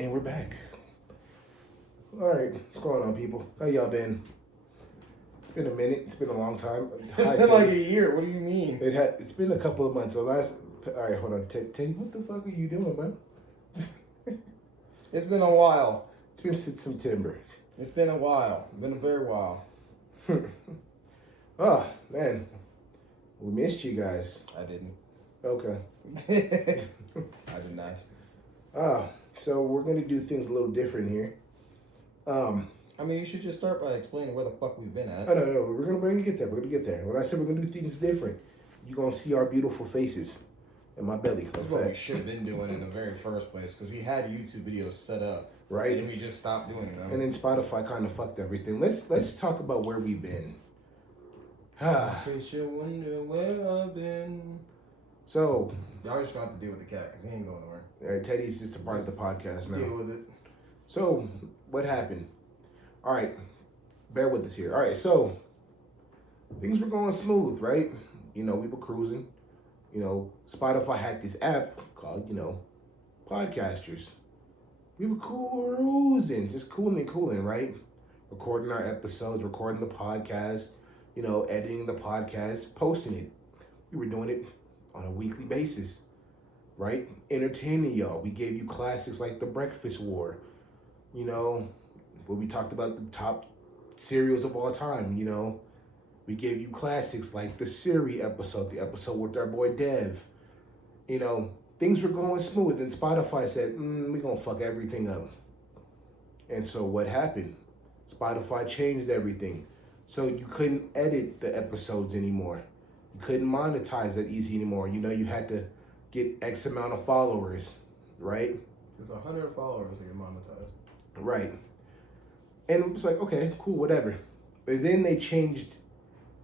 And we're back. All right, what's going on, people? How y'all been? It's been a minute. It's been a long time. It's been like a year. What do you mean? It's been a couple of months. All right, hold on. Teddy, what the fuck are you doing, man? It's been a while. It's been since September. It's been a while. Been a very while. Oh man, we missed you guys. I didn't. Okay. I did not. So we're gonna do things a little different here. I mean, you should just start by explaining where the fuck we've been at. No. We're gonna get there. We're gonna get there. When I said we're gonna do things different, you're gonna see our beautiful faces and my belly. That's what we should have been doing in the very first place, because we had YouTube videos set up, right? And we just stopped doing them. And then Spotify kind of fucked everything. Let's talk about where we've been. In case you wonder where I've been. So y'all just gonna have to deal with the cat, because he ain't going nowhere. Teddy's just a part of the podcast now. Deal with it. So what happened? All right, bear with us here. All right, so things were going smooth, right? You know, we were cruising. You know, Spotify had this app called, Podcasters. We were cruising, just cooling, right? Recording our episodes, recording the podcast, editing the podcast, posting it. We were doing it on a weekly basis, right? Entertaining y'all. We gave you classics like The Breakfast War, where we talked about the top cereals of all time, We gave you classics like the Siri episode, the episode with our boy Dev. Things were going smooth, and Spotify said, we're going to fuck everything up. And so what happened? Spotify changed everything. So you couldn't edit the episodes anymore. You couldn't monetize that easy anymore. You had to get X amount of followers, right? There's 100 followers that get monetized. Right. And it was like, okay, cool, whatever. But then they changed.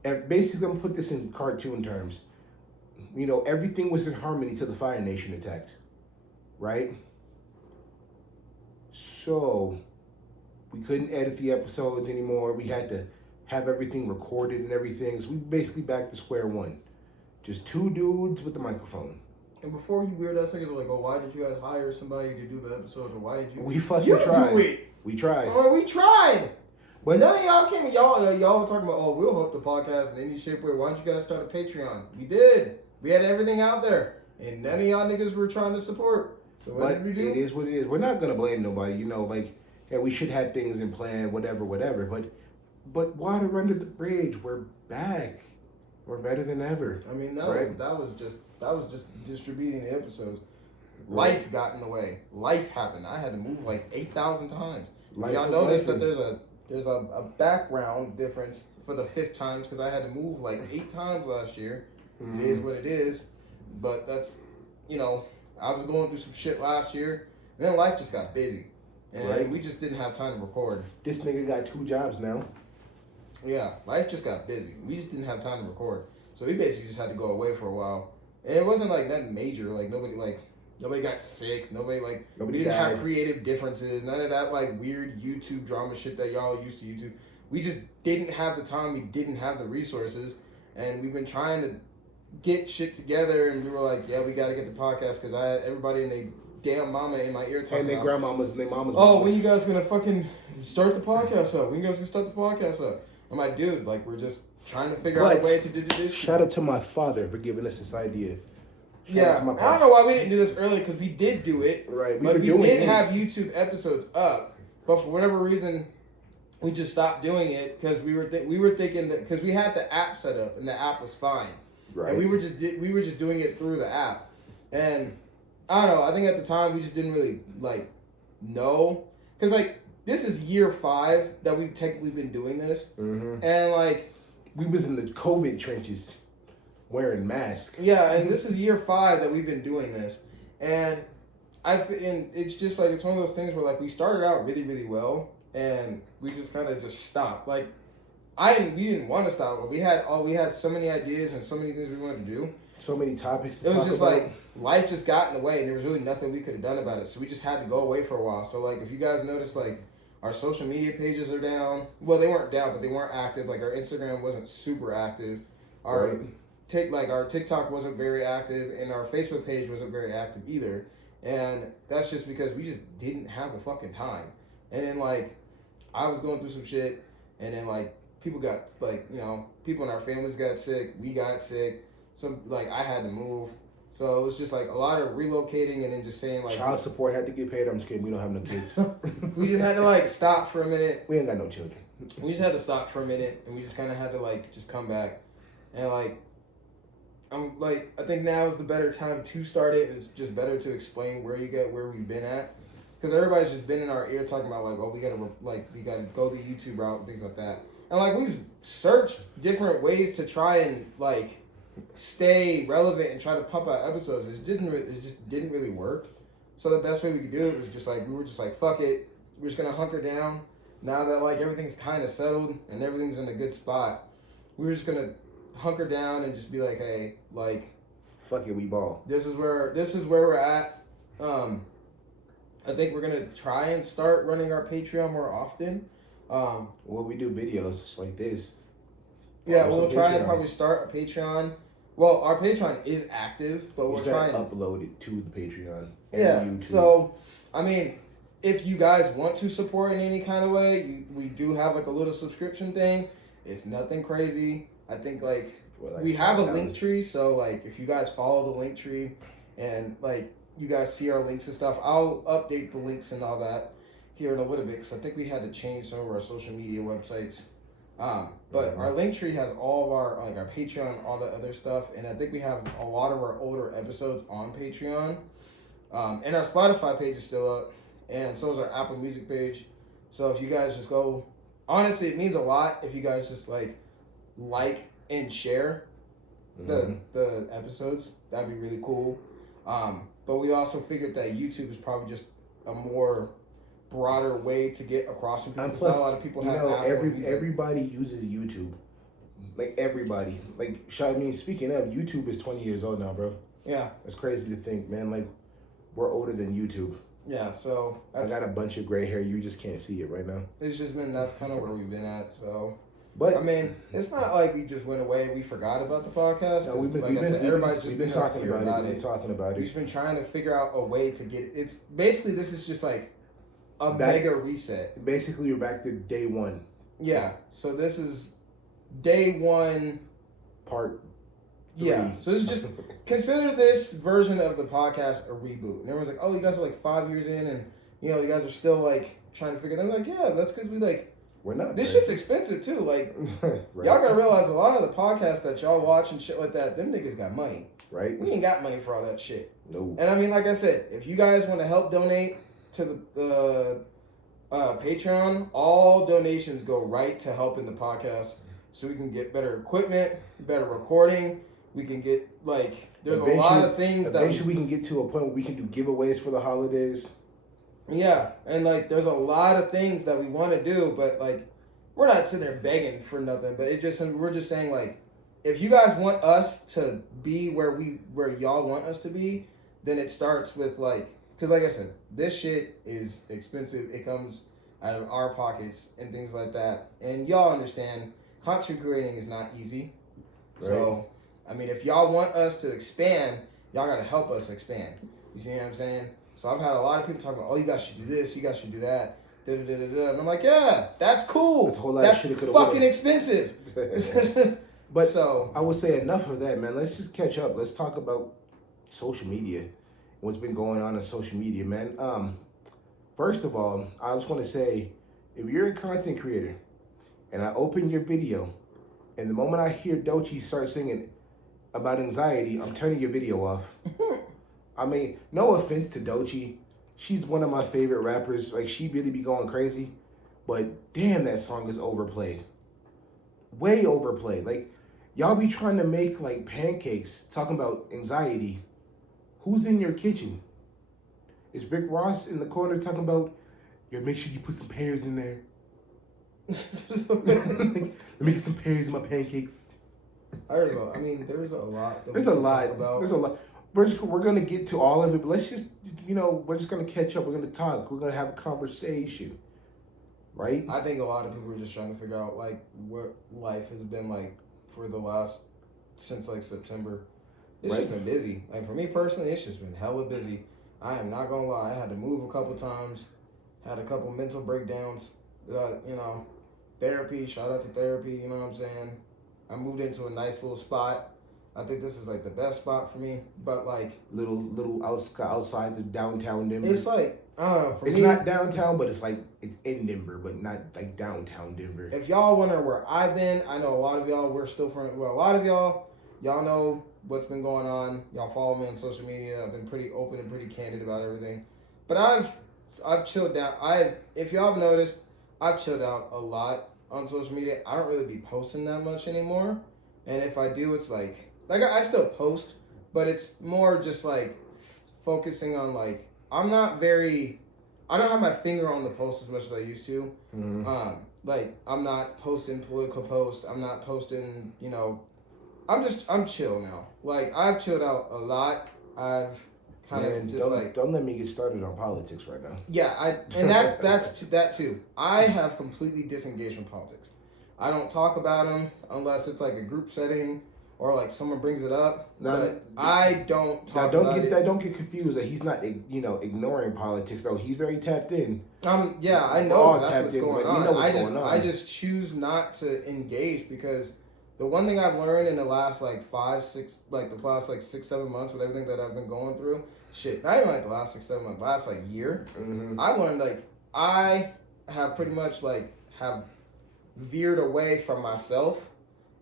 Basically, I'm going to put this in cartoon terms. Everything was in harmony till the Fire Nation attacked. Right? So, we couldn't edit the episodes anymore. We had to have everything recorded and everything. So, we basically back to square one. Just two dudes with the microphone. And before you weird ass niggas are like, why didn't you guys hire somebody to do the episodes? Or why didn't you? We fucking tried. You do it. We tried. We tried. But none of y'all came. Y'all were talking about, we'll help the podcast in any shape or way. Why don't you guys start a Patreon? We did. We had everything out there. And none of y'all niggas were trying to support. So what did we do? It is what it is. We're not going to blame nobody. We should have things in plan, whatever. But water under the bridge. We're back. We're better than ever. I mean, that was just distributing the episodes. Right. Life got in the way. Life happened. I had to move like 8,000 times. Y'all noticed that there's a background difference for the 5th time because I had to move like 8 times last year. Mm-hmm. It is what it is. But that's, I was going through some shit last year. And then life just got busy. And we just didn't have time to record. This nigga got 2 jobs now. Yeah, life just got busy. We just didn't have time to record. So we basically just had to go away for a while. And it wasn't like nothing major. Like nobody got sick. Nobody we didn't have creative differences. None of that weird YouTube drama shit that y'all used to YouTube. We just didn't have the time. We didn't have the resources. And we've been trying to get shit together. And we were like, yeah, we got to get the podcast because I had everybody and they damn mama in my ear talking and their grandmamas and their mamas. When you guys gonna fucking start the podcast up? When you guys gonna start the podcast up? I'm like, dude, we're just trying to figure out a way to do this. Shout out to my father for giving us this idea. I don't know why we didn't do this earlier because we did do it. Right, we did have YouTube episodes up, but for whatever reason, we just stopped doing it because we were thinking that because we had the app set up and the app was fine, right? And we were just doing it through the app, and I don't know. I think at the time we just didn't really know because this is year 5 that we've technically been doing this, and we was in the COVID trenches. Wearing masks. Yeah, and this is year 5 that we've been doing this, and it's just it's one of those things where we started out really, really well, and we just kind of just stopped. We didn't want to stop, but we had so many ideas and so many things we wanted to do. So many topics. It was just life just got in the way, and there was really nothing we could have done about it. So we just had to go away for a while. So if you guys notice, our social media pages are down. Well, they weren't down, but they weren't active. Our Instagram wasn't super active. Our TikTok wasn't very active, and our Facebook page wasn't very active either. And that's just because we just didn't have the fucking time. And then, like, I was going through some shit, and then, like, people got, like, you know, people in our families got sick, we got sick, I had to move. So it was just, like, a lot of relocating and then just saying, like... Child support had to get paid. I'm just kidding. We don't have no kids. We just had to, like, stop for a minute. We ain't got no children. We just had to stop for a minute, and we just kind of had to, like, just come back. And, like, I think now is the better time to start it. It's just better to explain where we've been at. Because everybody's just been in our ear talking about, like, oh, we gotta go the YouTube route and things like that. And, like, we've searched different ways to try and, like, stay relevant and try to pump out episodes. It just didn't really work. So the best way we could do it was just, like, we were just like, fuck it. We're just going to hunker down. Now that, like, everything's kind of settled and everything's in a good spot, we were just going to hunker down and just be like, hey, like... Fuck it, we ball. This is where we're at. I think we're going to try and start running our Patreon more often. Well, we do videos like this. Yeah, we'll try and probably start a Patreon. Well, our Patreon is active, but we're trying to upload it to the Patreon. Yeah, YouTube. So, I mean, if you guys want to support in any kind of way, we do have, like, a little subscription thing. It's nothing crazy. I think, like we have a link tree, so, like, if you guys follow the link tree and, like, you guys see our links and stuff, I'll update the links and all that here in a little bit, because I think we had to change some of our social media websites. But our link tree has all of our, like, our Patreon, all that other stuff, and I think we have a lot of our older episodes on Patreon. And our Spotify page is still up, and so is our Apple Music page. So if you guys just go, honestly, it means a lot if you guys just like and share the episodes. That'd be really cool. But we also figured that YouTube is probably just a more broader way to get across from people. And plus, not a lot of people have everybody uses YouTube. Like, everybody. Like, I mean, speaking of, YouTube is 20 years old now, bro. Yeah. That's crazy to think, man. Like, we're older than YouTube. Yeah, so... I got a bunch of gray hair. You just can't see it right now. It's just been... That's kind of where we've been at, so... But... I mean, it's not like we just went away and we forgot about the podcast. No, everybody's just been talking about it. We've been talking about it. We've just been trying to figure out a way to get... It's... Basically, this is just like a mega reset. Basically, you're back to day one. Yeah, so this is day one... Part 3. Yeah, so this is just... Consider this version of the podcast a reboot. And everyone's like, oh, you guys are like 5 years in and, you know, you guys are still like trying to figure it out. I'm like, yeah, that's because we're not. This shit's expensive too. Like, right. Y'all gotta realize a lot of the podcasts that y'all watch and shit like that, them niggas got money. Right. We ain't got money for all that shit. No. And I mean, like I said, if you guys want to help donate to the Patreon, all donations go right to helping the podcast so we can get better equipment, better recording. We can get, like, there's a lot of things that... Eventually we can get to a point where we can do giveaways for the holidays. Yeah, and, like, there's a lot of things that we want to do, but, like, we're not sitting there begging for nothing, but we're just saying, like, if you guys want us to be where y'all want us to be, then it starts with, like... Because, like I said, this shit is expensive. It comes out of our pockets and things like that. And y'all understand, content creating is not easy. Right. So... I mean, if y'all want us to expand, y'all got to help us expand. You see what I'm saying? So I've had a lot of people talking about, oh, you guys should do this, you guys should do that, da-da-da-da-da. And I'm like, yeah, that's cool. That's a whole lot of shit that could've fucking expensive. But so I would say enough of that, man. Let's just catch up. Let's talk about social media, what's been going on in social media, man. First of all, I just want to say, if you're a content creator and I open your video, and the moment I hear Doechii start singing about anxiety, I'm turning your video off. I mean, no offense to Doechii. She's one of my favorite rappers. Like, she really be going crazy. But damn, that song is overplayed. Way overplayed. Like, y'all be trying to make, like, pancakes, talking about anxiety. Who's in your kitchen? Is Rick Ross in the corner talking about, yo, make sure you put some pears in there? Let me get some pears in my pancakes. There's a lot. There's a lot. We're gonna get to all of it, but let's just, we're just gonna catch up. We're gonna talk. We're gonna have a conversation, right? I think a lot of people are just trying to figure out like what life has been like for since like September. It's just been busy. Like for me personally, it's just been hella busy. I am not gonna lie. I had to move a couple times, had a couple mental breakdowns. Therapy. Shout out to therapy. You know what I'm saying? I moved into a nice little spot. I think this is like the best spot for me. But like little outside the downtown Denver. it's like it's not downtown, but it's in Denver, but not like downtown Denver. If y'all wonder where I've been, I know a lot of y'all. We're still friends. Well, a lot of y'all know what's been going on. Y'all follow me on social media. I've been pretty open and pretty candid about everything. But I've chilled down. If y'all have noticed, I've chilled out a lot on social media. I don't really be posting that much anymore. And if I do, it's like I still post, but it's more just like focusing on like I don't have my finger on the post as much as I used to. Mm-hmm. Like I'm not posting political posts. I'm not posting, I'm chill now. Like I've chilled out a lot. I've kind of just don't let me get started on politics right now. Yeah, that's that too. I have completely disengaged from politics. I don't talk about them unless it's like a group setting or like someone brings it up. But I don't talk about it. Don't get confused that he's not ignoring politics though. He's very tapped in. Yeah, I know exactly what's going on. We know what's going on. I just choose not to engage because the one thing I've learned in the last like 6, 7 months with everything that I've been going through, not even like the last 6, 7 months, last like year, I learned like I have pretty much like have veered away from myself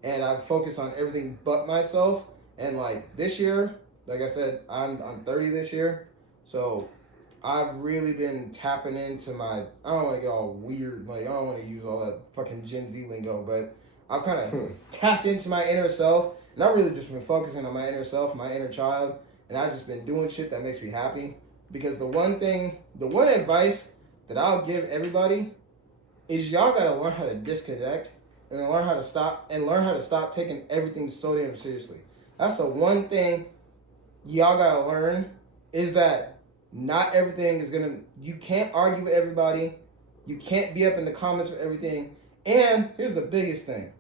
and I focus on everything but myself. And like this year, like I said, I'm 30 this year, so I've really been tapping into I don't want to get all weird, like I don't want to use all that fucking Gen Z lingo, but I've kind of tapped into my inner self, and I've really just been focusing on my inner self, my inner child, and I've just been doing shit that makes me happy. Because the one advice that I'll give everybody is y'all gotta learn how to disconnect and learn how to stop taking everything so damn seriously. That's the one thing y'all gotta learn is that not everything is you can't argue with everybody. You can't be up in the comments with everything. And here's the biggest thing.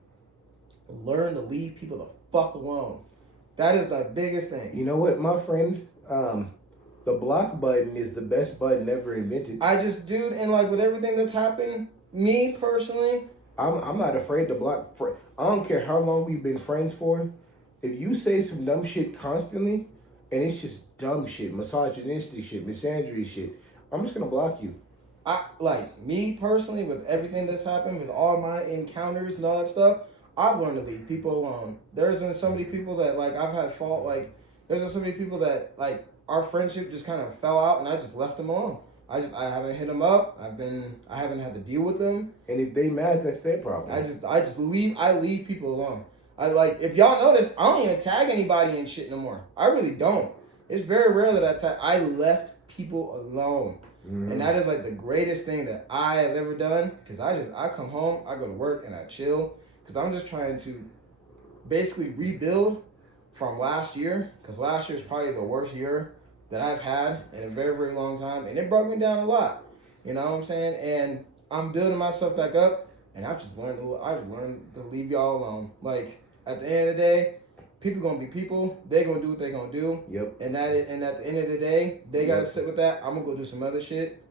Learn to leave people the fuck alone. That is the biggest thing. You know what, my friend? The block button is the best button ever invented. And like with everything that's happened, me personally, I'm not afraid to block. I don't care how long we've been friends for. If you say some dumb shit constantly, and it's just dumb shit, misogynistic shit, misandry shit, I'm just gonna block you. Me personally, with everything that's happened, with all my encounters and all that stuff, I've learned to leave people alone. There's been so many people that like I've had fault. Like there's been so many people that like our friendship just kind of fell out, and I just left them alone. I haven't hit them up. I haven't had to deal with them. And if they mad, that's their problem. I just leave. I leave people alone. If y'all notice, I don't even tag anybody in shit no more. I really don't. It's very rare that I tag. I left people alone. Mm-hmm. And that is like the greatest thing that I have ever done. Because I come home, I go to work, and I chill. Because I'm just trying to basically rebuild from last year. Because last year is probably the worst year that I've had in a very, very long time. And it brought me down a lot. You know what I'm saying? And I'm building myself back up. And I've learned to leave y'all alone. Like, at the end of the day, people gonna be people. They gonna do what they gonna do. Yep. And at the end of the day, they gotta sit with that. I'm gonna go do some other shit.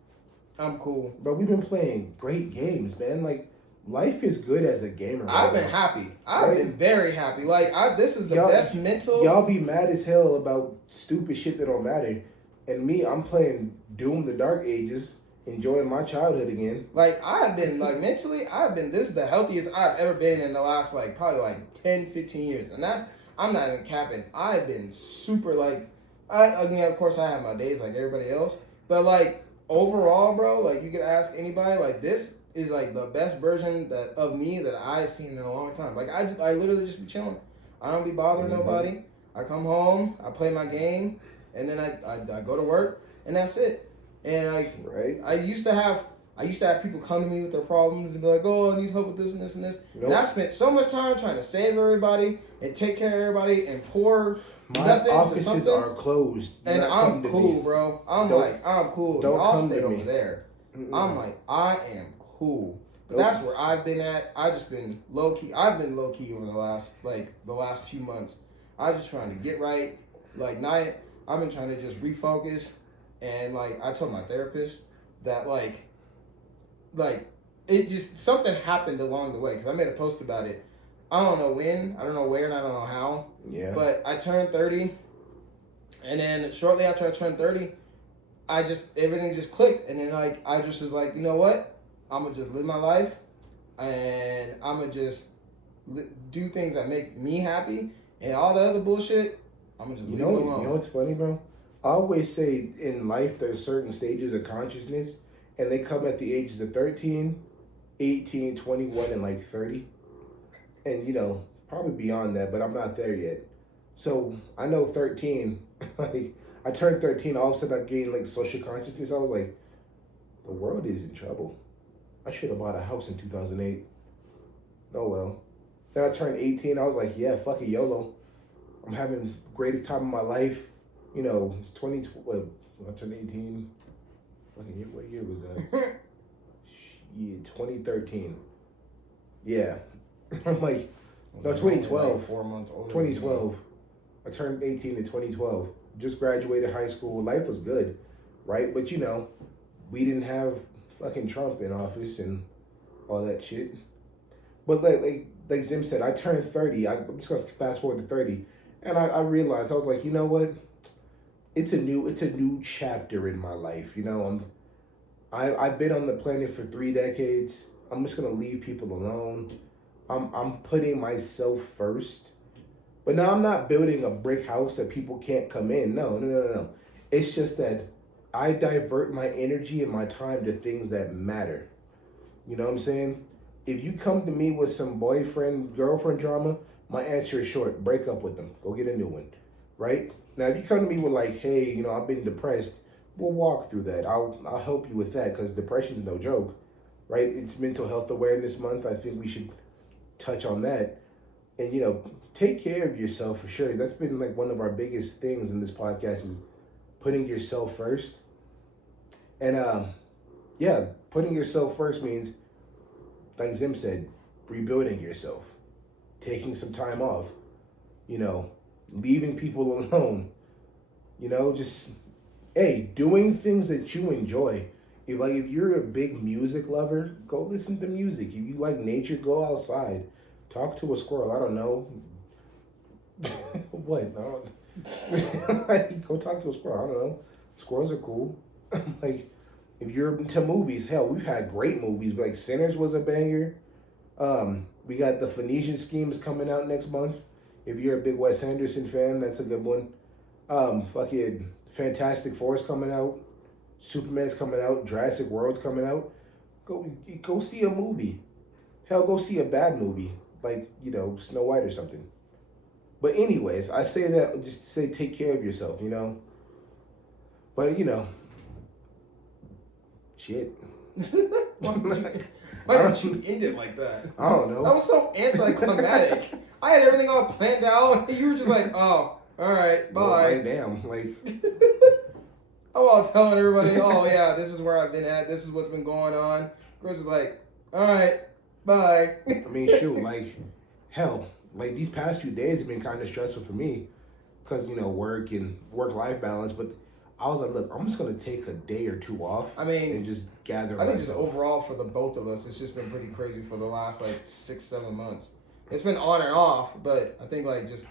I'm cool. But we've been playing great games, man. Like, life is good as a gamer. I've been happy. I've been very happy. Like, this is the best mental. Y'all be mad as hell about stupid shit that don't matter. And me, I'm playing Doom: The Dark Ages, enjoying my childhood again. Like, I've been, like, mentally, this is the healthiest I've ever been in the last, like, probably, like, 10, 15 years. And I'm not even capping. I've been super, like, of course, I have my days like everybody else. But, like, overall, bro, like, you can ask anybody, like, this is, like, the best version of me that I've seen in a long time. Like, I literally just be chilling. I don't be bothering nobody. I come home, I play my game, and then I go to work, and that's it. And like, I used to have people come to me with their problems and be like, oh, I need help with this and this and this. Nope. And I spent so much time trying to save everybody and take care of everybody and pour nothing to something. My offices are closed. And I'm cool, bro. I'm cool. Don't I'll come stay to over me. there. I'm like, I am cool. But that's where I've been at. I've just been low key. I've been low key over the last few months. I'm just trying to get right. Like, I've been trying to just refocus and like I told my therapist that like it just something happened along the way because I made a post about it. I don't know when, I don't know where, and I don't know how. Yeah. But I turned 30, and then shortly after I turned 30, everything just clicked, and then like I just was like, you know what? I'm gonna just live my life, and I'm gonna just do things that make me happy, and all the other bullshit, I'm gonna just leave it alone. You know what's funny, bro? I always say in life there's certain stages of consciousness, and they come at the ages of 13, 18, 21, and like 30. And, you know, probably beyond that, but I'm not there yet. So I know 13, like, I turned 13, all of a sudden I gained like social consciousness. I was like, the world is in trouble. I should have bought a house in 2008. Oh well. Then I turned 18, I was like, yeah, fuck it, YOLO. I'm having the greatest time of my life. You know, it's 2012. I turned 18. Fucking year, what year was that? Shit, 2013. Yeah. I'm like, no, 2012. Like 4 months older. 2012. I turned 18 in 2012. Just graduated high school. Life was good, right? But you know, we didn't have fucking Trump in office and all that shit. But like Zim said, I turned 30. I'm just gonna fast forward to 30, and I realized I was like, you know what? It's a new chapter in my life. You know, I've been on the planet for 3 decades. I'm just gonna leave people alone. I'm putting myself first. But now I'm not building a brick house that people can't come in. No. It's just that I divert my energy and my time to things that matter. You know what I'm saying? If you come to me with some boyfriend, girlfriend drama, my answer is short. Break up with them. Go get a new one. Right? Now, if you come to me with like, hey, you know, I've been depressed, we'll walk through that. I'll help you with that because depression's no joke. Right? It's Mental Health Awareness Month. I think we should touch on that. And, you know, take care of yourself for sure. That's been like one of our biggest things in this podcast is putting yourself first. And, yeah, putting yourself first means, like Zim said, rebuilding yourself, taking some time off, you know, leaving people alone, you know, just, hey, doing things that you enjoy. If you're a big music lover, go listen to music. If you like nature, go outside. Talk to a squirrel. I don't know. What? Go talk to a squirrel. I don't know. Squirrels are cool. Like, if you're into movies, hell, we've had great movies. Like Sinners was a banger. We got The Phoenician Scheme is coming out next month. If you're a big Wes Anderson fan, that's a good one. Fucking Fantastic Four's coming out. Superman's coming out. Jurassic World's coming out. Go see a movie. Hell, go see a bad movie. Like, you know, Snow White or something. But anyways, I say that just to say take care of yourself, you know. But, you know, shit. Why did you end it like that? I don't know. That was so anticlimactic. I had everything all planned out, and you were just like, oh, all right, bye. Well, like, damn, like... I'm all telling everybody, oh, yeah, this is where I've been at. This is what's been going on. Chris is like, all right, bye. I mean, shoot, like, hell, like, these past few days have been kind of stressful for me because, you know, work and work-life balance, but I was like, look, I'm just going to take a day or two off. I mean, and just gather I think myself. just overall for the both of us, it's just been pretty crazy for the last, like, 6-7 months. It's been on and off, but I think, like, just,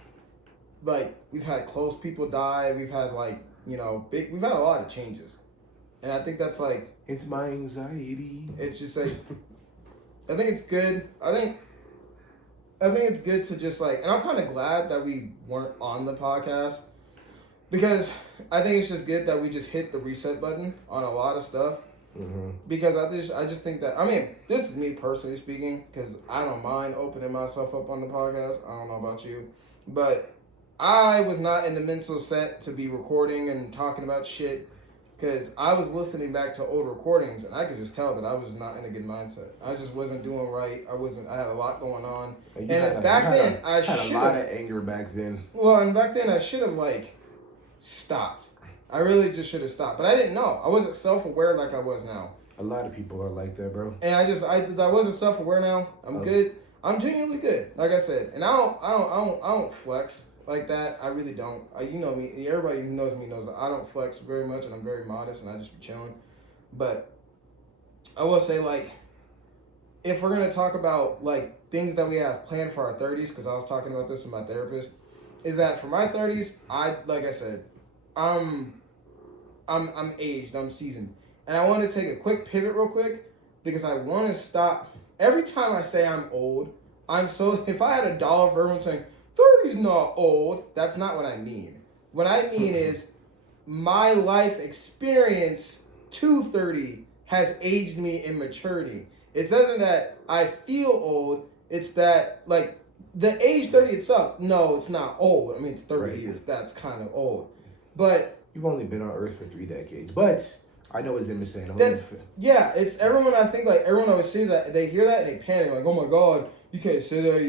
like, we've had close people die. We've had, like, you know, we've had a lot of changes. And I think that's, like... It's my anxiety. It's just, like... I think it's good. I think it's good to just, like... And I'm kind of glad that we weren't on the podcast. Because I think it's just good that we just hit the reset button on a lot of stuff. Mm-hmm. Because I just think that... I mean, this is me personally speaking. Because I don't mind opening myself up on the podcast. I don't know about you. But... I was not in the mental set to be recording and talking about shit because I was listening back to old recordings and I could just tell that I was not in a good mindset. I just wasn't doing right. I had a lot going on. I had a lot of anger back then. Well, and back then I should have like stopped. I really just should have stopped. But I didn't know. I wasn't self-aware like I was now. A lot of people are like that, bro. And I wasn't self-aware now. I'm good. I'm genuinely good. Like I said. And I don't flex. like that. I really don't. You know me. Everybody who knows me knows I don't flex very much, and I'm very modest, and I just be chilling. But I will say, like, if we're gonna talk about like things that we have planned for our 30s, because I was talking about this with my therapist, is that for my 30s, like I said, I'm aged, I'm seasoned, and I want to take a quick pivot real quick because I want to stop. Every time I say I'm old, if I had a dollar for everyone saying 30's not old, that's not what I mean. What I mean is my life experience to 30 has aged me in maturity. It isn't that I feel old, it's that, like, the age 30 itself, no, it's not old. I mean, it's 30 years. That's kind of old. But you've only been on Earth for 3 decades. But I know what Zim is saying. Yeah, it's everyone. I think like everyone always says that, they hear that and they panic, like, oh my god, you can't say that,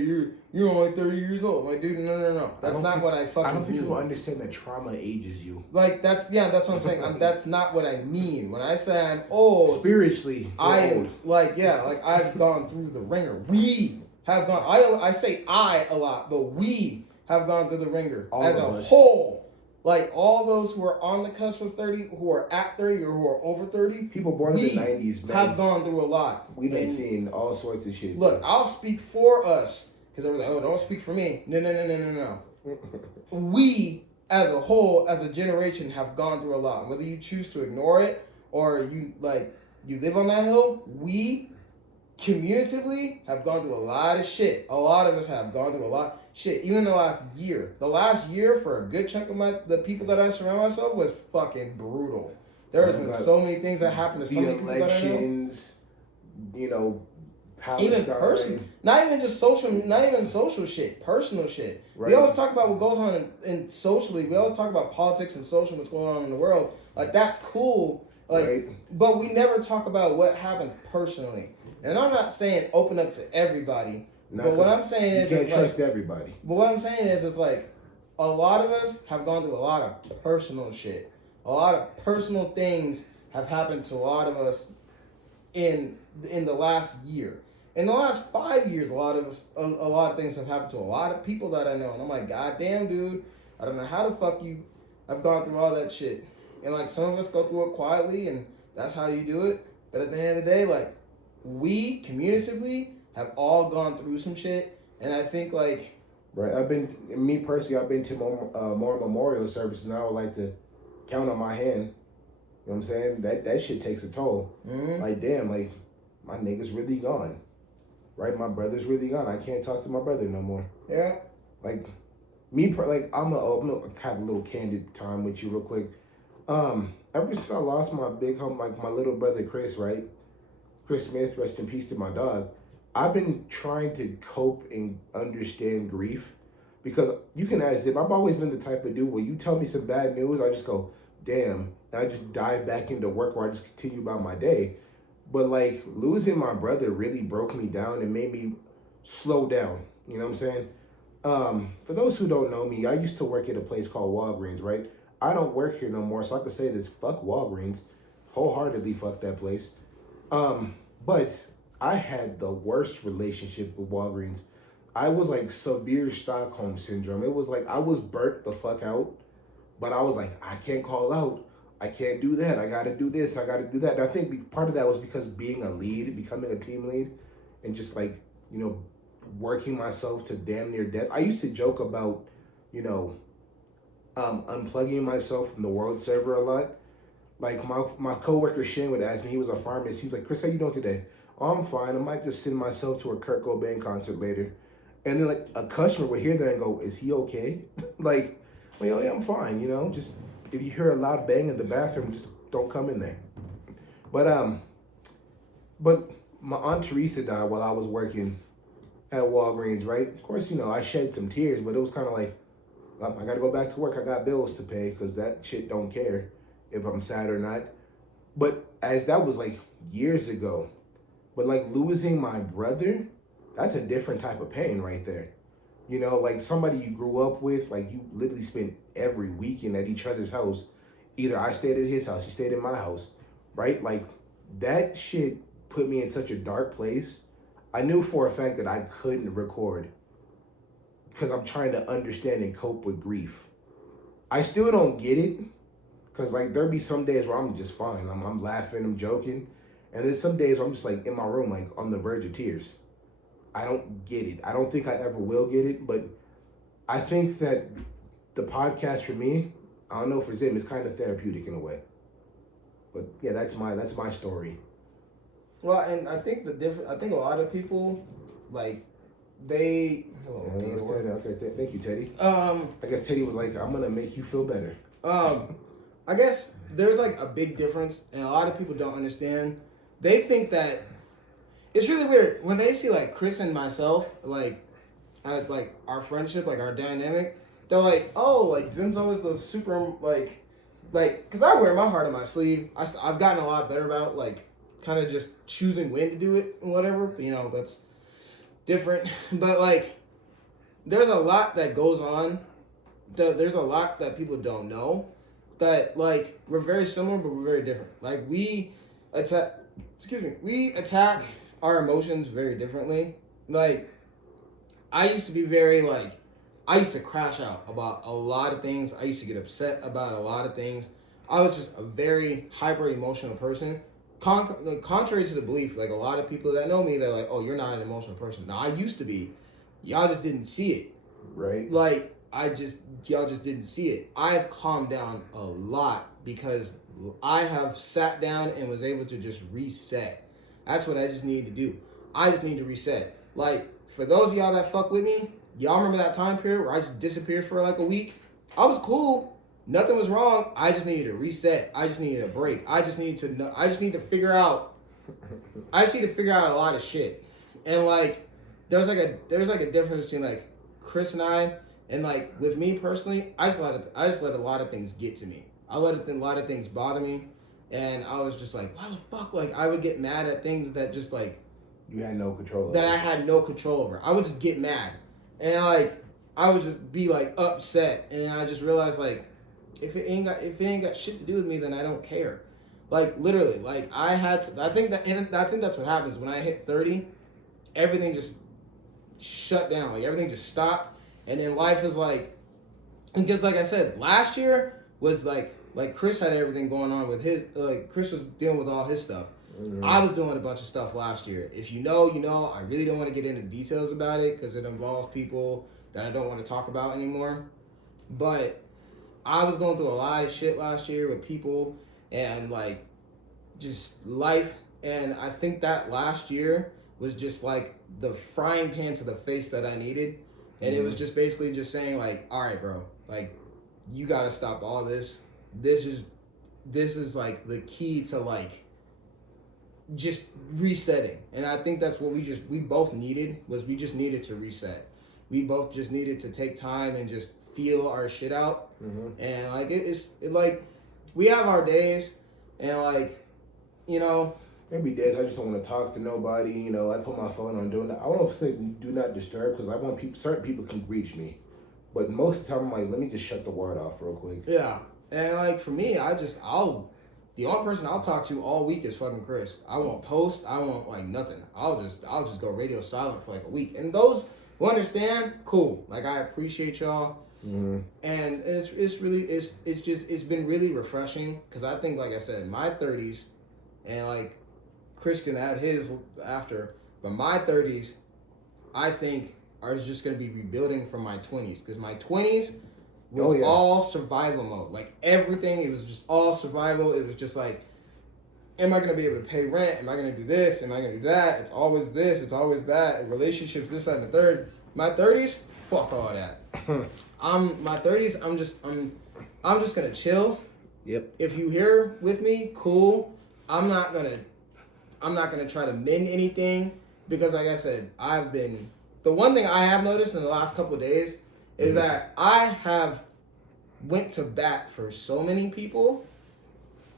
you're only 30 years old. Like, dude, no. That's not what I fucking mean. I don't think people understand that trauma ages you. Like, that's what I'm saying. That's not what I mean. When I say I'm old, spiritually, I'm like, yeah, like I've gone through the ringer. We have gone. I say I a lot, but we have gone through the ringer as a whole. Like, all those who are on the cusp of 30, who are at 30, or who are over 30. People born in the 90s, man, have gone through a lot. We've been seeing all sorts of shit. Look, I'll speak for us. Because they were like, oh, don't speak for me. No. We, as a whole, as a generation, have gone through a lot. Whether you choose to ignore it, or you live on that hill, we, cumulatively, have gone through a lot of shit. A lot of us have gone through a lot of shit. Even the last year. The last year, for a good chunk of the people that I surround myself, was fucking brutal. There has been so many things that happened to so many people that I know. Elections, Palestine. Even person, not even social shit, personal shit. Right. We always talk about what goes on in socially. We always talk about politics and social, what's going on in the world. Like, that's cool. Like, right. But we never talk about what happens personally. And I'm not saying open up to everybody. But what I'm saying is, you can't trust everybody. But what I'm saying is, it's like a lot of us have gone through a lot of personal shit. A lot of personal things have happened to a lot of us in the last year. In the last 5 years, a lot of things have happened to a lot of people that I know, and I'm like, God damn, dude, I don't know how the fuck you have gone through all that shit. And like, some of us go through it quietly, and that's how you do it. But at the end of the day, like, we cumulatively have all gone through some shit, and I think like, right. I've been to more memorial services, and I would like to count on my hand. You know what I'm saying? That shit takes a toll. Mm-hmm. Like, damn, like, my nigga's really gone. Right? My brother's really gone. I can't talk to my brother no more. Yeah. Like, I'm gonna have a little candid time with you real quick. Ever since I lost my big homie, like my little brother Chris, right? Chris Smith, rest in peace to my dog. I've been trying to cope and understand grief, because you can ask him. I've always been the type of dude where you tell me some bad news, I just go, damn, and I just dive back into work, or I just continue about my day. But like, losing my brother really broke me down and made me slow down. You know what I'm saying? For those who don't know me, I used to work at a place called Walgreens, right? I don't work here no more, so I can say this: fuck Walgreens, wholeheartedly fuck that place. But I had the worst relationship with Walgreens. I was like severe Stockholm syndrome. It was like I was burnt the fuck out, but I was like, I can't call out. I can't do that. I got to do this. I got to do that. And I think part of that was because being a lead, becoming a team lead, and just like, working myself to damn near death. I used to joke about, unplugging myself from the world server a lot. Like my coworker Shane would ask me, he was a pharmacist. He's like, Chris, how you doing today? Oh, I'm fine. I might just send myself to a Kurt Cobain concert later. And then like a customer would hear that and go, is he okay? like, well, yeah, I'm fine. Just if you hear a loud bang in the bathroom, just don't come in there. But my Aunt Teresa died while I was working at Walgreens, right? Of course, I shed some tears, but it was kind of like, I got to go back to work. I got bills to pay, because that shit don't care if I'm sad or not. But as that was like years ago, but like losing my brother, that's a different type of pain right there. Like somebody you grew up with, like you literally spent every weekend at each other's house. Either I stayed at his house, he stayed at my house, right? Like that shit put me in such a dark place. I knew for a fact that I couldn't record because I'm trying to understand and cope with grief. I still don't get it, because like there be some days where I'm just fine. I'm laughing, I'm joking, and then some days where I'm just like in my room, like on the verge of tears. I don't get it. I don't think I ever will get it, but I think that the podcast for me, I don't know for Zim, is kind of therapeutic in a way. But yeah, that's my story. Well, and I think I think a lot of people, like, they. Hello, Yeah, okay, thank you, Teddy. I guess Teddy was like, I'm gonna make you feel better. I guess there's like a big difference, and a lot of people don't understand. They think that it's really weird when they see like Chris and myself, like our friendship, like our dynamic. They're like, oh, like Zim's always the super like, cause I wear my heart on my sleeve. I've gotten a lot better about like kind of just choosing when to do it and whatever. But, you know, that's different. But like, there's a lot that goes on. There's a lot that people don't know. That like we're very similar, but we're very different. Like we attack our emotions very differently. Like I used to be very like. I used to crash out about a lot of things. I used to get upset about a lot of things. I was just a very hyper emotional person. Contrary to the belief, like a lot of people that know me, they're like, "Oh, you're not an emotional person." Now I used to be. Y'all just didn't see it. Right. Like y'all just didn't see it. I have calmed down a lot because I have sat down and was able to just reset. That's what I just needed to do. I just need to reset. Like for those of y'all that fuck with me. Y'all remember that time period where I just disappeared for like a week? I was cool. Nothing was wrong. I just needed to reset. I just needed a break. I just need to figure out a lot of shit. And like there's like a difference between like Chris and I and like with me personally, I just let a lot of things get to me. I let a lot of things bother me, and I was just like, why the fuck? Like I would get mad at things that just like you had no control over. That I had no control over. I would just get mad. And like I would just be like upset, and I just realized like if it ain't got shit to do with me, then I don't care. Like literally, like I think that's what happens when I hit 30. Everything just shut down. Like everything just stopped, and then life is like, because like I said, last year was like Chris had everything going on with his Chris was dealing with all his stuff. Mm-hmm. I was doing a bunch of stuff last year. If you know, you know. I really don't want to get into details about it because it involves people that I don't want to talk about anymore. But I was going through a lot of shit last year with people and like just life. And I think that last year was just like the frying pan to the face that I needed. And it was just basically just saying like, all right, bro, like you got to stop all this. This is like the key to like just resetting. And I think that's what we both needed, was we just needed to reset. We both just needed to take time and just feel our shit out. Mm-hmm. And like it's like we have our days, and like, you know, there be days I just don't want to talk to nobody. You know, I put my phone on doing that. I won't say do not disturb because I want certain people can reach me, but most of the time I'm like, let me just shut the word off real quick. Yeah. And like for me, the only person I'll talk to all week is fucking Chris. I won't post. I won't like nothing. I'll just go radio silent for like a week. And those who understand, cool. Like I appreciate y'all. Mm-hmm. And it's been really refreshing because I think, like I said, my 30s, and like Chris can add his after, but my 30s, I think are just gonna be rebuilding from my 20s, because my 20s was all survival mode. Like everything, it was just all survival. It was just like, am I going to be able to pay rent? Am I going to do this? Am I going to do that? It's always this. It's always that. Relationships, this, that, and the third. My 30s, fuck all that. My 30s, I'm just going to chill. Yep. If you here with me, cool. I'm not going to try to mend anything because, like I said, the one thing I have noticed in the last couple of days is that I have went to bat for so many people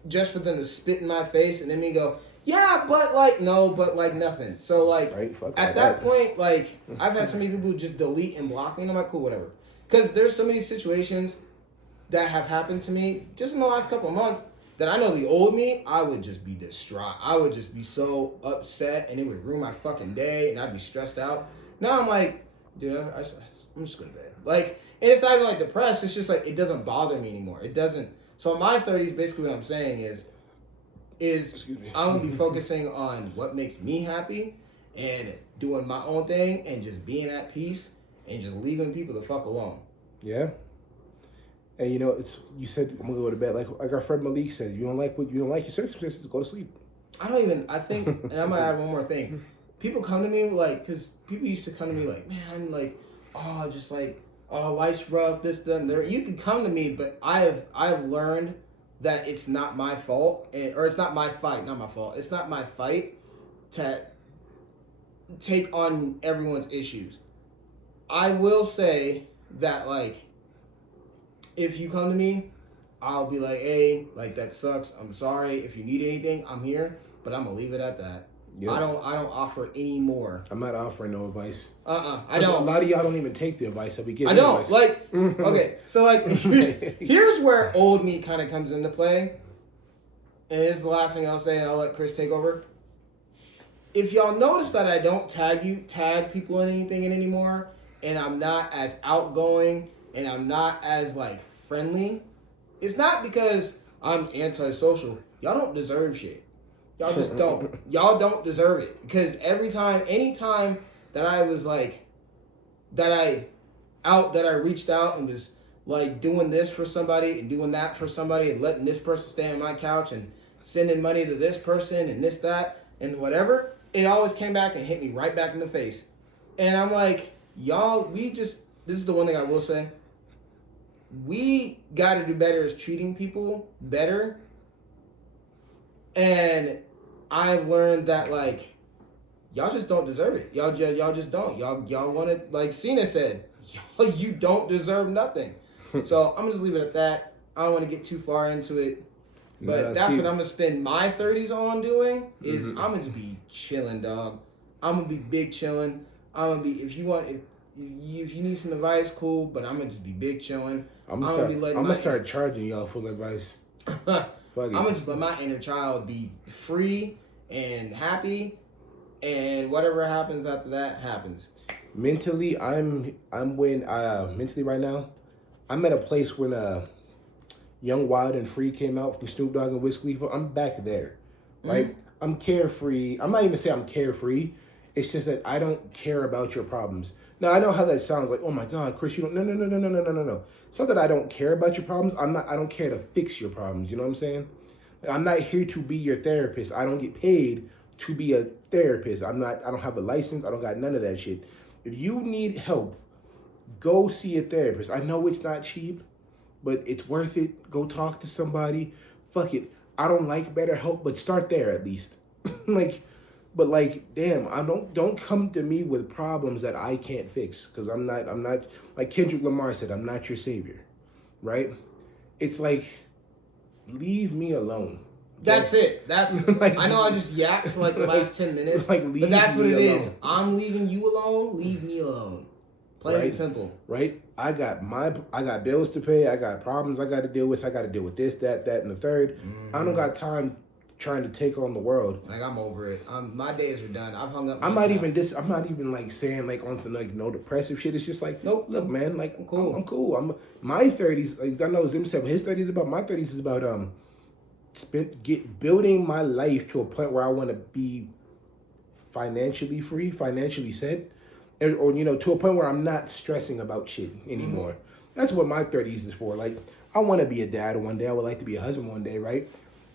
just for them to spit in my face and then me go, yeah, but like, no, but like nothing. So like, at that point, like, I've had so many people just delete and block me, and I'm like, cool, whatever. Because there's so many situations that have happened to me just in the last couple of months that I know the old me, I would just be distraught. I would just be so upset, and it would ruin my fucking day, and I'd be stressed out. Now I'm like, dude, I'm just going to bed. Like, and it's not even like depressed. It's just like it doesn't bother me anymore. It doesn't. So in my 30s, basically what I'm saying is I'm gonna be focusing on what makes me happy and doing my own thing and just being at peace and just leaving people the fuck alone. Yeah. And you know, you said I'm gonna go to bed. Like our friend Malik said, you don't like your circumstances, go to sleep. I think, and I'm gonna add one more thing. People come to me like, cause people used to come to me like, man, I'm like, oh, just like, oh, life's rough, this, that, and there. You can come to me, but I've learned that it's not my fault, or it's not my fight, not my fault. It's not my fight to take on everyone's issues. I will say that, like, if you come to me, I'll be like, hey, like, that sucks. I'm sorry. If you need anything, I'm here, but I'm gonna leave it at that. Yep. I don't offer any more. I'm not offering no advice. I don't. A lot of y'all don't even take the advice that we give. I don't. Advice. Like, okay, so like, here's where old me kind of comes into play. And this is the last thing I'll say, and I'll let Chris take over. If y'all notice that I don't tag people in anything anymore, and I'm not as outgoing, and I'm not as, like, friendly, it's not because I'm antisocial. Y'all don't deserve shit. Y'all just don't. Y'all don't deserve it. Because anytime that I was like, that I reached out and was like doing this for somebody and doing that for somebody and letting this person stay on my couch and sending money to this person and this, that, and whatever, it always came back and hit me right back in the face. And I'm like, y'all, this is the one thing I will say. We got to do better as treating people better. And I've learned that, like, y'all just don't deserve it. Y'all just don't. Y'all want it, like Cena said, you don't deserve nothing. So I'm gonna just leave it at that. I don't want to get too far into it. But that's what I'm gonna spend my 30s on doing. Is I'm gonna just be chilling, dog. I'm gonna be big chilling. I'm gonna be if you need some advice, cool. But I'm gonna just be big chilling. I'm gonna start charging y'all for advice. I'm gonna just let my inner child be free and happy, and whatever happens after that happens. Mentally, mentally right now, I'm at a place when Young, Wild, and Free came out from Snoop Dogg and Wiz Khalifa. I'm back there, right? Mm-hmm. I'm carefree. I'm not even saying I'm carefree. It's just that I don't care about your problems. Now, I know how that sounds like, oh my God, Chris, you don't, no. It's not that I don't care about your problems. I don't care to fix your problems. You know what I'm saying? I'm not here to be your therapist. I don't get paid to be a therapist. I don't have a license. I don't got none of that shit. If you need help, go see a therapist. I know it's not cheap, but it's worth it. Go talk to somebody. Fuck it. I don't like BetterHelp, but start there at least. Damn, don't come to me with problems that I can't fix, because I'm not like Kendrick Lamar said, I'm not your savior, right? It's like, leave me alone. That's it. That's like, I know I just yapped for like the last 10 minutes, but that's what it is. I'm leaving you alone. Leave me alone. Plain and simple. Right? I got bills to pay. I got problems I got to deal with. I got to deal with this, that, and the third. Mm-hmm. I don't got time trying to take on the world. Like, I'm over it. My days are done. I've hung up. I'm not even like saying like on some like no depressive shit. It's just like, nope. Look, man, like I'm cool. I'm cool. My 30s. Like, I know Zim said his 30s about. My 30s is about building my life to a point where I want to be financially free, financially set, or to a point where I'm not stressing about shit anymore. Mm-hmm. That's what my 30s is for. Like, I want to be a dad one day. I would like to be a husband one day, right?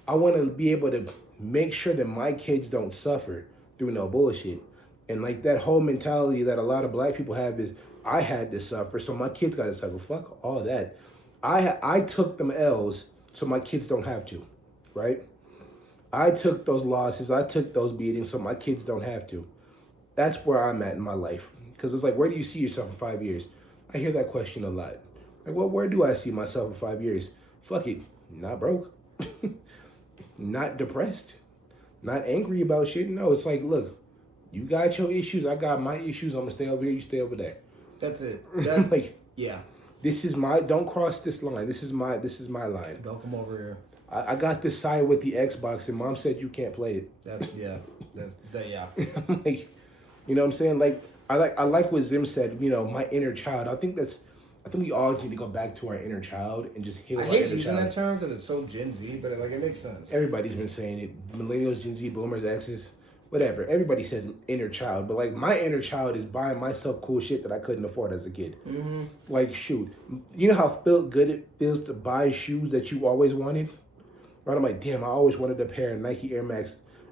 I want to be able to make sure that my kids don't suffer through no bullshit. And like that whole mentality that a lot of black people have is, I had to suffer, so my kids got to suffer. Fuck all that. I took them L's so my kids don't have to, right? I took those losses. I took those beatings so my kids don't have to. That's where I'm at in my life. Because it's like, where do you see yourself in 5 years? I hear that question a lot. Like, well, where do I see myself in 5 years? Fuck it. Not broke. Not depressed. Not angry about shit. No, it's like, look, you got your issues. I got my issues. I'm going to stay over here. You stay over there. That's it. Like, yeah. This is don't cross this line. This is my line. Don't come over here. I got this side with the Xbox, and Mom said you can't play it. Yeah. Like, you know what I'm saying? Like, I like what Zim said. You know, my inner child. I think we all need to go back to our inner child and just heal I our hate inner using child. that term because it's so Gen Z, but like it makes sense. Everybody's been saying it. Millennials, Gen Z, Boomers, X's, whatever. Everybody says inner child, but like my inner child is buying myself cool shit that I couldn't afford as a kid. Mm-hmm. Like shoot, you know how good it feels to buy shoes that you always wanted. Right? I'm like, damn, I always wanted a pair of Nike Air Max.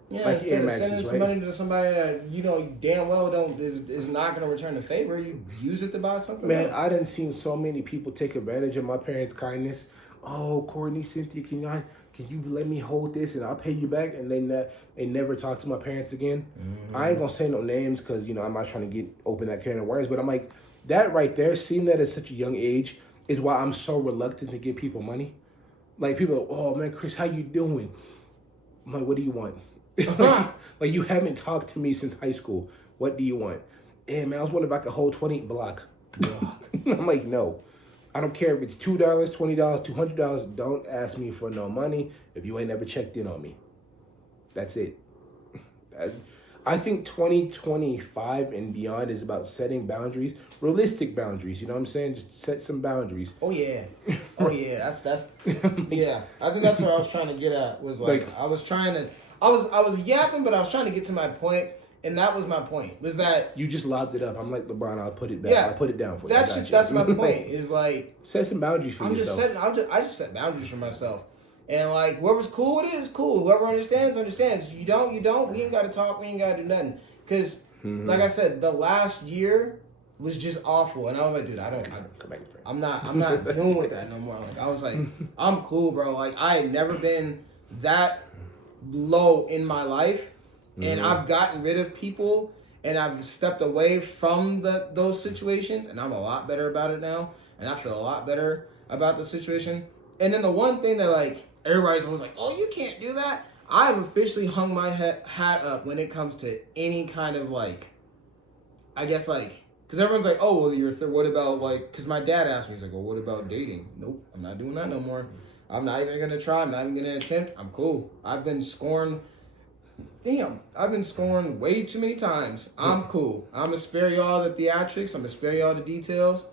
Yeah, Nike instead Air of Maxes, sending right? some money to somebody that you know damn well is not going to return the favor, you use it to buy something. Man, else. I done seen so many people take advantage of my parents' kindness. Oh, Courtney, Cynthia, can you let me hold this and I'll pay you back? And they never talk to my parents again. Mm-hmm. I ain't gonna say no names because you know I'm not trying to open that can of worms. But I'm like, that right there, seeing that at such a young age is why I'm so reluctant to give people money. Like people, are, oh man, Chris, how you doing? I'm like, what do you want? Like you haven't talked to me since high school. What do you want? Hey man, I was wondering if I could hold 20 block. I'm like, no. I don't care if it's $2, $20, $200. Don't ask me for no money if you ain't never checked in on me. That's it. I think 2025 and beyond is about setting boundaries, realistic boundaries. You know what I'm saying? Just set some boundaries. Oh yeah, That's yeah. I think that's what I was trying to get at. Was like I was yapping, but I was trying to get to my point, and that was my point. Was that you just lobbed it up? I'm like LeBron. I'll put it back. Yeah, I'll put it down for you. That's my point. Is like set some boundaries for yourself. I just set boundaries for myself. And like whoever's cool with it is cool. Whoever understands. You don't. We ain't gotta talk. We ain't gotta do nothing. Cause like I said, the last year was just awful. And I was like, dude, I'm not dealing with that no more. Like I was like, I'm cool, bro. Like I had never been that low in my life. And I've gotten rid of people and I've stepped away from those situations and I'm a lot better about it now. And I feel a lot better about the situation. And then the one thing that like everybody's always like, oh, you can't do that. I've officially hung my hat up when it comes to any kind of like, I guess like, because everyone's like, oh, well, what about like, because my dad asked me, he's like, well, what about dating? Nope, I'm not doing that no more. I'm not even going to try. I'm not even going to attempt. I'm cool. I've been scorned way too many times. I'm cool. I'm going to spare y'all the theatrics. I'm going to spare y'all the details.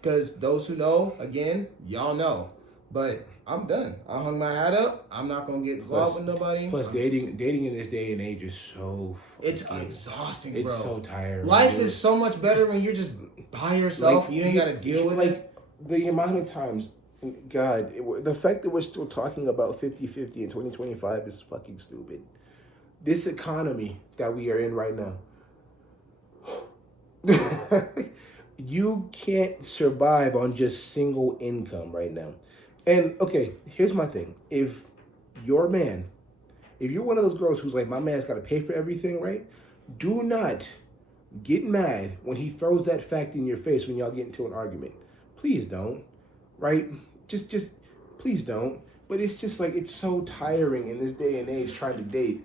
Because those who know, again, y'all know. But I'm done. I hung my hat up. I'm not going to get involved with nobody. Plus, dating in this day and age is so... It's exhausting, bro. It's so tiring. Life is so much better when you're just by yourself. Like, you ain't got to deal with it. The amount of times... God, the fact that we're still talking about 50-50 in 2025 is fucking stupid. This economy that we are in right now, you can't survive on just single income right now. And okay, here's my thing. If you're one of those girls who's like, my man's got to pay for everything, right? Do not get mad when he throws that fact in your face when y'all get into an argument. Please don't, right? Just please don't. But it's just like, it's so tiring in this day and age trying to date.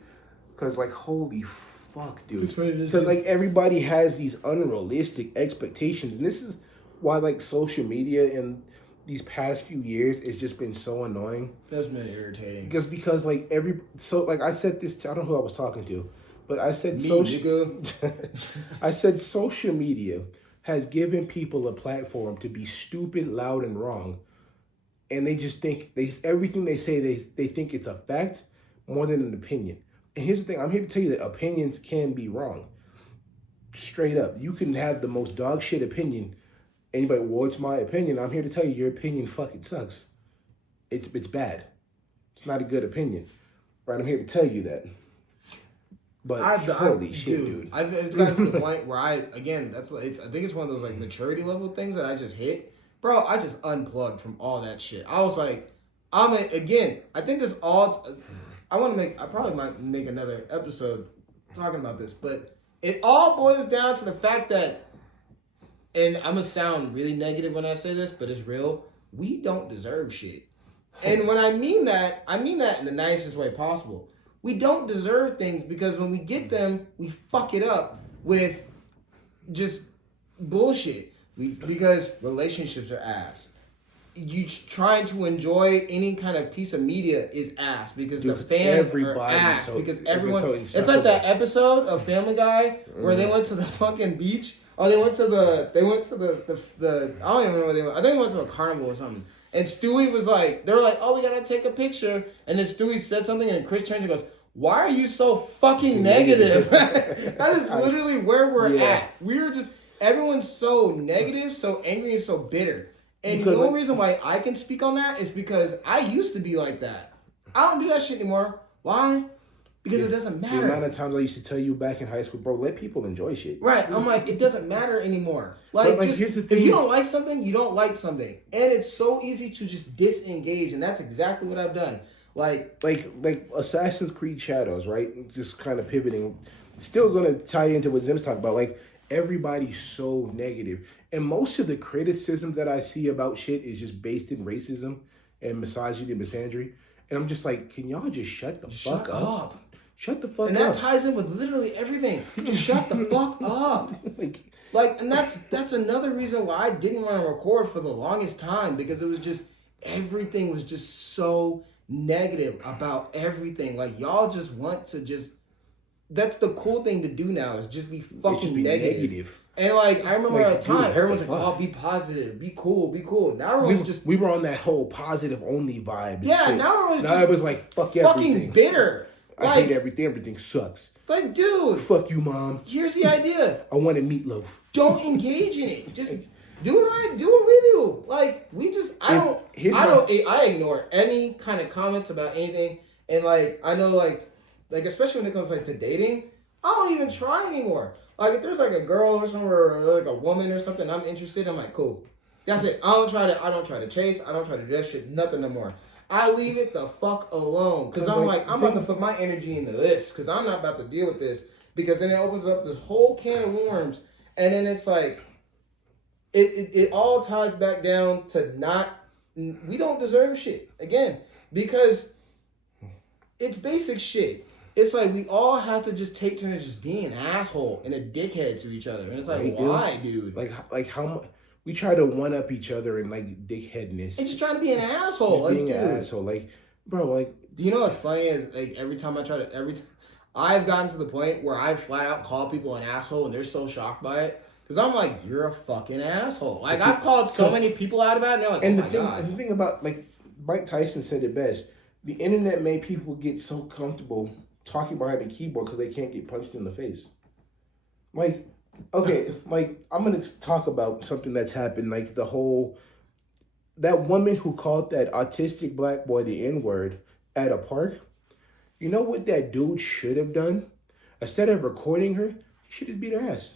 Because like, holy fuck, dude. Because like everybody has these unrealistic expectations. And this is why like social media in these past few years it's just been so annoying. That's been irritating. Because like I said this, I don't know who I was talking to, but I said I said social media has given people a platform to be stupid, loud, and wrong. And they just think everything they say they think it's a fact more than an opinion. And here's the thing, I'm here to tell you that opinions can be wrong. Straight up. You can have the most dog shit opinion. Anybody, well, it's my opinion. I'm here to tell you your opinion fucking sucks. It's bad. It's not a good opinion. Right? I'm here to tell you that. But holy shit, dude. It's gotten to the point where I think it's one of those like maturity level things that I just hit. Bro, I just unplugged from all that shit. I was like, I think this all... I probably might make another episode talking about this, but it all boils down to the fact that, and I'm going to sound really negative when I say this, but it's real, we don't deserve shit. And when I mean that in the nicest way possible. We don't deserve things because when we get them, we fuck it up with just bullshit. Because relationships are ass. You trying to enjoy any kind of piece of media is ass because the fans are ass because everyone. It's like that episode of Family Guy where they went to the fucking beach Oh, they went to the I don't even know where they went. I think they went to a carnival or something. And Stewie was like, they were like, oh, we gotta take a picture. And then Stewie said something, and Chris turns and goes, why are you so fucking negative? That is literally where we're at. We're just, everyone's so negative, so angry, and so bitter. And because the only reason why I can speak on that is because I used to be like that. I don't do that shit anymore. Why? Because it doesn't matter. The amount of times I used to tell you back in high school, bro, let people enjoy shit. Right. I'm like, it doesn't matter anymore. Like here's the thing. If you don't like something, you don't like something. And it's so easy to just disengage. And that's exactly what I've done. Like Assassin's Creed Shadows, right? Just kind of pivoting. Still going to tie into what Zim's talking about. Like, everybody's so negative. And most of the criticism that I see about shit is just based in racism and misogyny and misandry. And I'm just like, can y'all just shut the fuck up? Shut the fuck up. And that ties in with literally everything. Just shut the fuck up. And that's another reason why I didn't want to record for the longest time, because it was just, everything was just so negative about everything. Like, y'all just want to just, that's the cool thing to do now, is just be fucking negative. And like, I remember at the time, everyone's like, oh, be positive, be cool, be cool. Now everyone's we were on that whole positive only vibe. Yeah, now it was like, fuck fucking everything. Bitter. I hate everything. Everything sucks. Like, dude. Fuck you, Mom. Here's the idea. I want a meatloaf. Don't engage in it. Just do what we do. Like, we just, I ignore any kind of comments about anything. And like, I know like especially when it comes like to dating, I don't even try anymore. Like, if there's like a girl or something, or like a woman or something I'm interested in, I'm like, cool. That's it. I don't try to chase. I don't try to do that shit. Nothing no more. I leave it the fuck alone. Because I'm like, I'm about to put my energy into this. Because I'm not about to deal with this. Because then it opens up this whole can of worms. And then it's like, it all ties back down to we don't deserve shit. Again, because it's basic shit. It's like, we all have to just take turns just being an asshole and a dickhead to each other. And it's like, why, dude? Like how much... We try to one-up each other in, like, dickheadness. It's just trying to be an asshole. Just being an asshole. Like, bro, like... Do you know what's funny is, like, I've gotten to the point where I flat out call people an asshole, and they're so shocked by it. Because I'm like, you're a fucking asshole. Like, I've called so many people out about it, and they're like, oh my God. And the thing about, like, Mike Tyson said it best. The internet made people get so comfortable talking behind the keyboard because they can't get punched in the face. Like... Okay, like, I'm going to talk about something that's happened, like that woman who called that autistic black boy the N-word at a park. You know what that dude should have done? Instead of recording her, he should have beat her ass.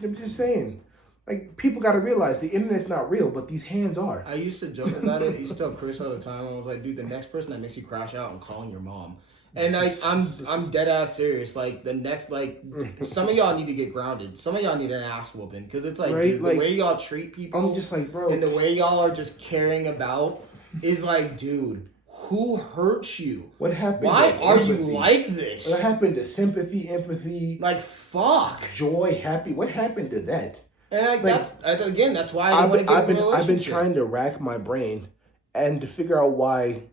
I'm just saying. Like, people got to realize the internet's not real, but these hands are. I used to joke about it. I used to tell Chris all the time. I was like, dude, the next person that makes you crash out, I'm calling your mom. And like, I'm dead ass serious. Like, the next, like, some of y'all need to get grounded. Some of y'all need an ass whooping, because it's like, dude, the way y'all treat people, I'm just like, bro, and the way y'all are just caring about is like, dude, who hurts you? What happened? Why are you like this? What happened to sympathy, empathy? Like, fuck, joy, happy. What happened to that? And like, that's why I want to get in a relationship. I've been trying to rack my brain and to figure out why.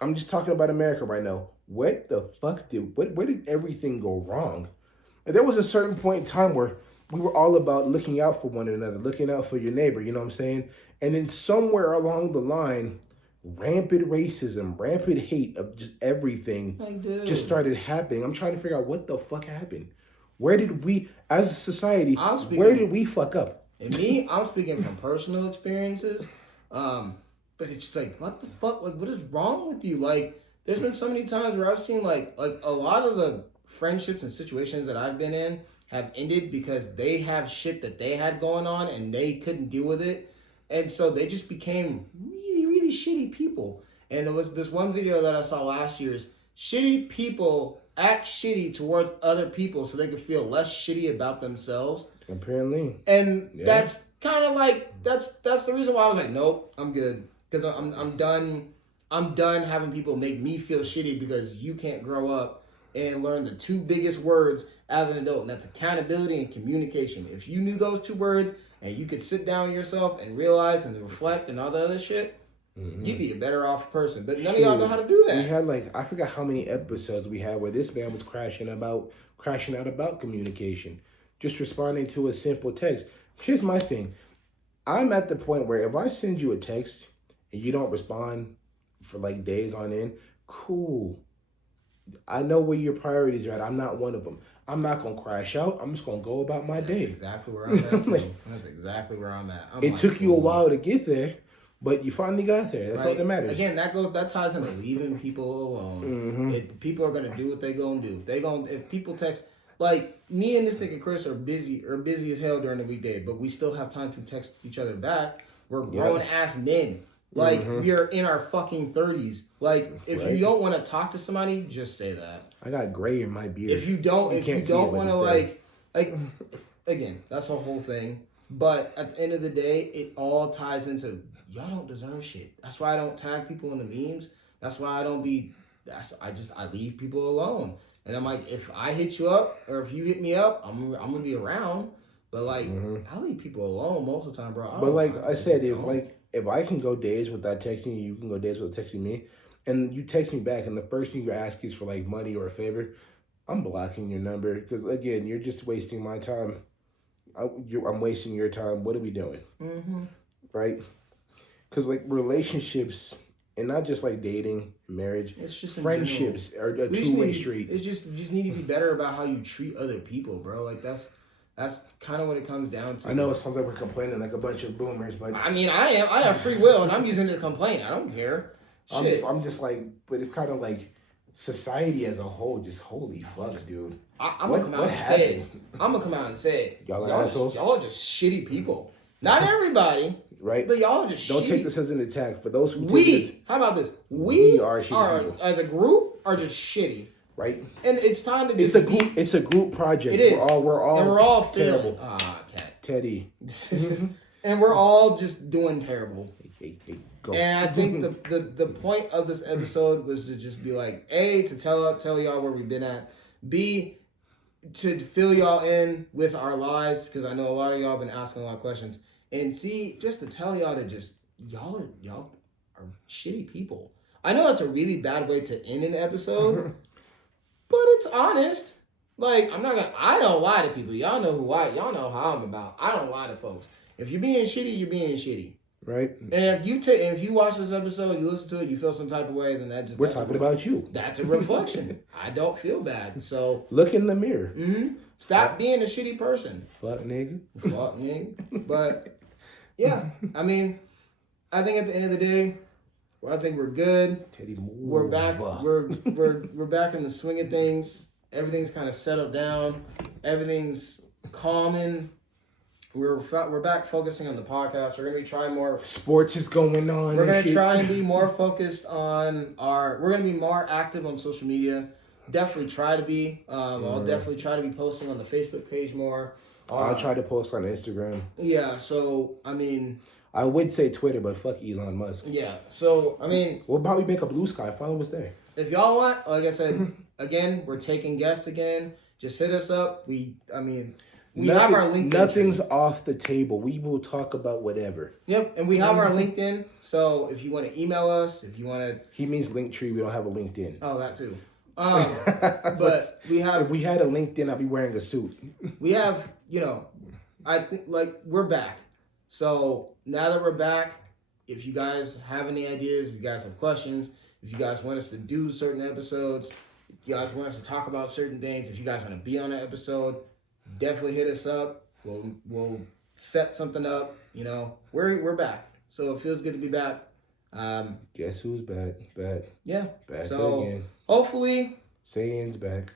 I'm just talking about America right now. What the fuck where did everything go wrong? And there was a certain point in time where we were all about looking out for one another, looking out for your neighbor, you know what I'm saying? And then somewhere along the line, rampant racism, rampant hate of just everything just started happening. I'm trying to figure out what the fuck happened. Where did we, as a society, where did we fuck up? And me, I'm speaking from personal experiences. But it's just like, what the fuck? Like, what is wrong with you? Like, there's been so many times where I've seen like a lot of the friendships and situations that I've been in have ended because they have shit that they had going on and they couldn't deal with it. And so they just became really, really shitty people. And it was this one video that I saw last year is shitty people act shitty towards other people so they can feel less shitty about themselves. Apparently. And that's kind of like, that's the reason why I was like, nope, I'm good. Because I'm done having people make me feel shitty because you can't grow up and learn the two biggest words as an adult, and that's accountability and communication. If you knew those two words and you could sit down with yourself and realize and reflect and all the other shit, you'd be a better off person. But none of y'all know how to do that. We had I forgot how many episodes we had where this man was crashing out about communication. just responding to a simple text. Here's my thing. I'm at the point where if I send you a text and you don't respond for like days on end, cool. I know where your priorities are at. I'm not one of them. I'm not gonna crash out. I'm just gonna go about my day. That's exactly where I'm at. That's exactly where I'm at. It took you a while to get there, but you finally got there. That's all that matters. Again, that ties into leaving people alone. If people are gonna do what they gonna do. If people text, like me and this nigga Chris are busy as hell during the weekday, but we still have time to text each other back. We're grown ass men. Like we are in our fucking 30s. Like if you don't want to talk to somebody, just say that. I got gray in my beard. If you don't want to like again, that's the whole thing. But at the end of the day, it all ties into y'all don't deserve shit. That's why I don't tag people in the memes. That's why I don't be. I leave people alone. And I'm like, if I hit you up or if you hit me up, I'm gonna be around. But like, I leave people alone most of the time, bro. But like I said, if I can go days without texting you, you can go days without texting me, and you text me back, and the first thing you ask is for like money or a favor, I'm blocking your number because again, you're just wasting my time. I'm wasting your time. What are we doing? Right? Because like relationships, and not just like dating, marriage, it's just friendships are a two-way street. It's just you just need to be better about how you treat other people, bro. Like that's kind of what it comes down to. I know it sounds like we're complaining like a bunch of boomers, but I mean, I have free will, and I'm using it to complain. I don't care. I'm just like, but it's kind of like society as a whole. Just holy fuck, dude. I'm gonna come out and say it. I'm gonna come out and say it. Y'all are assholes. Y'all are just shitty people. Not everybody, right? But y'all are just don't shitty. take this as an attack. For those who how about this? We are as a group are just shitty. Right, and it's time to. It's a group project. It is. We're all terrible. Teddy. And we're all just doing terrible. Go. And I think the point of this episode was to just be like, A, to tell y'all where we've been at. B, to fill y'all in with our lives because I know a lot of y'all have been asking a lot of questions. And C, just to tell y'all that just y'all are shitty people. I know that's a really bad way to end an episode. But it's honest. Like, I don't lie to people. Y'all know y'all know how I'm about. I don't lie to folks. If you're being shitty, you're being shitty. Right. And if you watch this episode, you listen to it, you feel some type of way, then we're talking about you. That's a reflection. I don't feel bad. So look in the mirror. Stop being a shitty person. Fuck nigga. Fuck nigga. But yeah, I mean, I think at the end of the day, I think we're good. Teddy, move. We're back. We're back in the swing of things. Everything's kind of settled down. Everything's calming. We're back focusing on the podcast. We're gonna be trying more. Sports is going on. We're gonna try and be more focused on We're gonna be more active on social media. Definitely try to be. I'll definitely try to be posting on the Facebook page more. I'll try to post on Instagram. Yeah. So I mean. I would say Twitter, but fuck Elon Musk. Yeah, so, I mean... We'll probably make a Blue Sky. Follow us there. If y'all want, like I said, again, we're taking guests again. Just hit us up. We have our LinkedIn. Nothing's off the table. We will talk about whatever. Yep, and we have our LinkedIn. So, if you want to email us, if you want to... He means Linktree. We don't have a LinkedIn. Oh, that too. But we have... If we had a LinkedIn, I'd be wearing a suit. We have, I think, we're back. So... Now that we're back, if you guys have any ideas, if you guys have questions, if you guys want us to do certain episodes, if you guys want us to talk about certain things, if you guys want to be on an episode, definitely hit us up. We'll set something up. We're back, so it feels good to be back. Guess who's back? Yeah. Back so again. Hopefully, Saiyans back.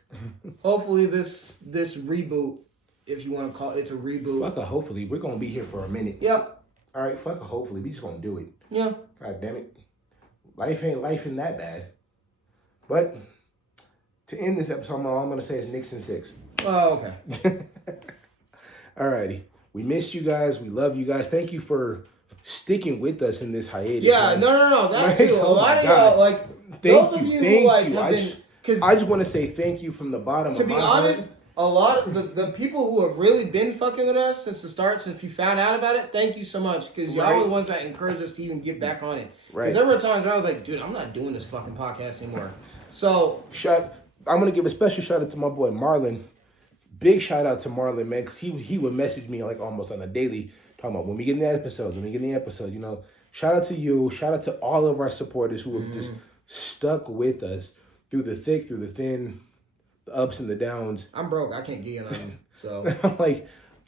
Hopefully this reboot, if you want to call it's a reboot. Fuck a hopefully. We're gonna be here for a minute. Yep. All right, fuck a hopefully. We just gonna do it. Yeah. God damn it. Life ain't that bad. But to end this episode, all I'm gonna say is Nixon 6. Oh, okay. Alrighty. We miss you guys. We love you guys. Thank you for sticking with us in this hiatus. Yeah, man. No. That too. A lot of y'all, those of you who have been. I just want to say thank you from the bottom of my heart. To be honest, a lot of the people who have really been fucking with us since the start, since you found out about it, thank you so much. Because y'all were the ones that encouraged us to even get back on it. Right. Because there were times where I was like, dude, I'm not doing this fucking podcast anymore. So I'm going to give a special shout out to my boy Marlon. big shout out to Marlon, man, because he would message me like almost on a daily, talking about when we get in the episodes, you know. Shout out to you. Shout out to all of our supporters who have just stuck with us through the thick, through the thin, the ups and the downs. I'm broke. I can't get you nothing. So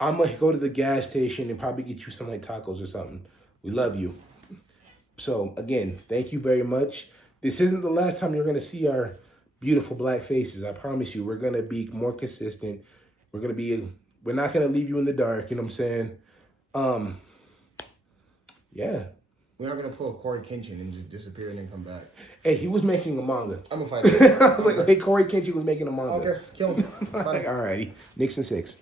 I'm gonna go to the gas station and probably get you some like tacos or something. We love you. So again, thank you very much. This isn't the last time you're gonna see our beautiful black faces. I promise you, we're gonna be more consistent. We're not gonna leave you in the dark. You know what I'm saying? Yeah. We're not gonna pull a Corey Kenshin and just disappear and then come back. Hey, he was making a manga. I'm gonna fight him. I was like, hey, Corey Kenshin was making a manga. Okay, kill me. Alrighty, Knicks and 6.